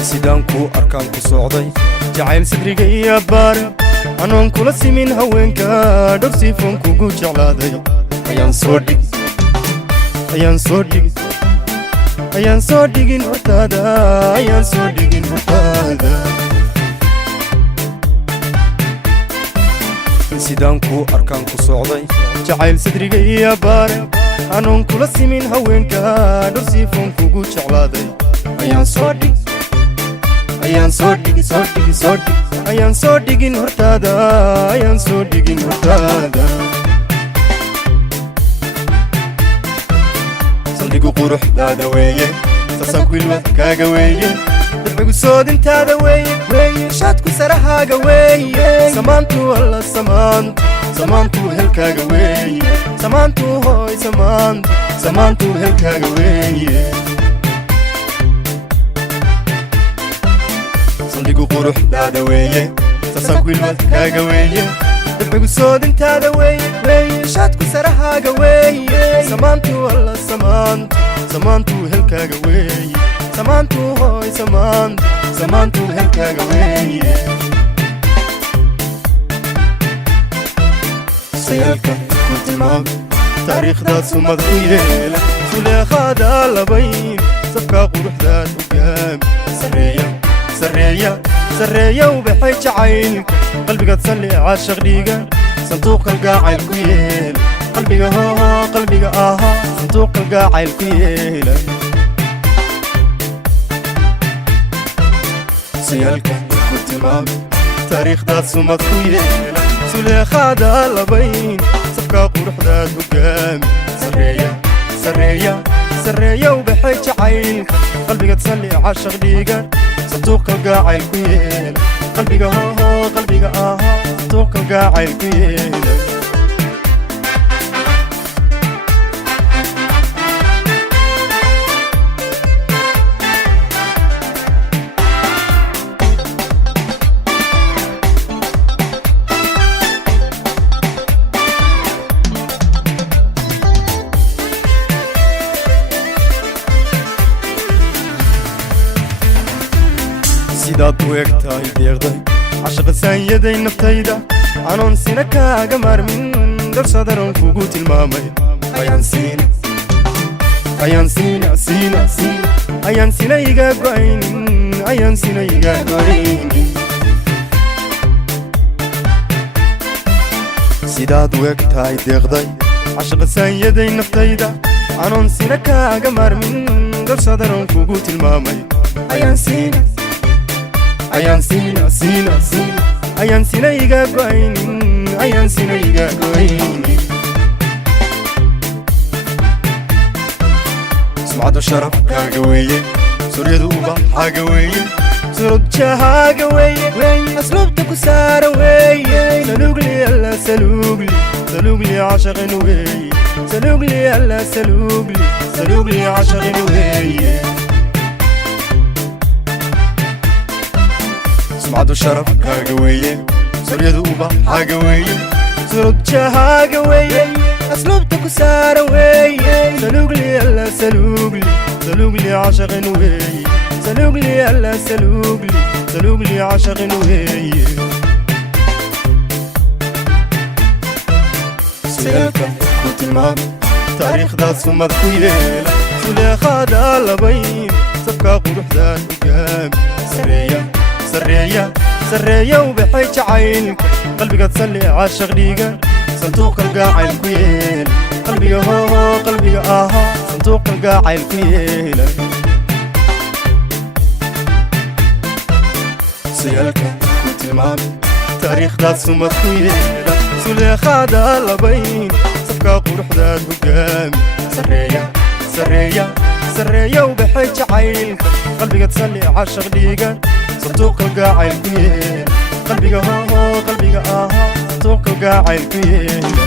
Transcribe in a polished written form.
sidaanku arkaan ku socday jacayl sidriga iyo baar anoon kula simin haweenka dhowr sifoon kugu jeclaaday ayaan soo dhigin hortaada sidaanku arkaan ku socday jacayl sidriga iyo baar anoon kula simin haweenka dhowr sifoon kugu jeclaaday ayaan soo dhigin hortaada saldhigu quruxdaada weeye sasaanku ilmad kaaga weeye darbigu soodintaada weeye shaadku sarahaaga weeye samaantu alla samaantu helkaaga weeye samaantu hooy samaantu helkaaga weeye saldhigu quruxdaada weeye sasaanku ilmad kaaga weeye darbigu soodintaada weeye shaadku sarahaaga weeye samaantu alla samaantu helkaaga weeye samaantu hooy samaantu helkaaga weeye sayaalka ku tilmaam taariikhdaad sumad ku yeela suleekhaada labayn sabkaa quruxdaad hogaami sarreeya ubaxay jacaylka qalbigaad salli caashaq dhiiga sanduuq kalgacayl ku yeela qalbiga ahaa sanduuq kalgacayl ku yeela sayaalka ku tilmaamay taariikhdaad sumad ku yeela suleekhaada labayn sabkaa quruxdaad hogaami sarreeya ubaxay jacaylka qalbigaad salli caashaq dhiiga sanduuq kalgacayl ku yeela qalbiga ahaa sanduuq kalgacayl ku yeela sidaad u eg tahay deeqday cashaqa saanyaday naftayda anoon sina kaaga maarmin darsadaroon kugu tilmaamay ayaan sina iga go'aynin sidaad u eg tahay deeqday cashaqa saanyaday naftayda anoon sina kaaga maarmin darsadaroon kugu tilmaamay ayaan sina iga go'aynin sumcadu sharafkaaga weeye suryadu ubaxaaga weeye surud jahaaga weeye asluubta ku saara weeye salugli alla salugli cashaqin weeye salugli alla salugli cashaqin weeye sumcadu sharafkaaga weeye suryadu ubaxaaga weeye surud jahaaga weeye asluubta ku saara weeye salugli alla salugli cashaqin weeye salugli alla salugli cashaqin weeye sayaalka ku tilmaamay taariikhdaad sumad ku yeela suleekhaada labayn sabkaa quruxdaad hogaami sarreeya ubaxay jacaylka qalbigaad salli caashaq dhiiga sanduuq kalgacayl ku yeela qalbiga ahaa sanduuq kalgacayl ku yeela sayaalka ku tilmaamay taariikhdaad sumad ku yeela suleekhaada labayn sabkaa quruxdaad hogaami sarreeya ubaxay jacaylka qalbigaad salli caashaq dhiiga sanduuq kalgacayl ku yeela qalbiga ahaa sanduuq kalgacayl ku yeela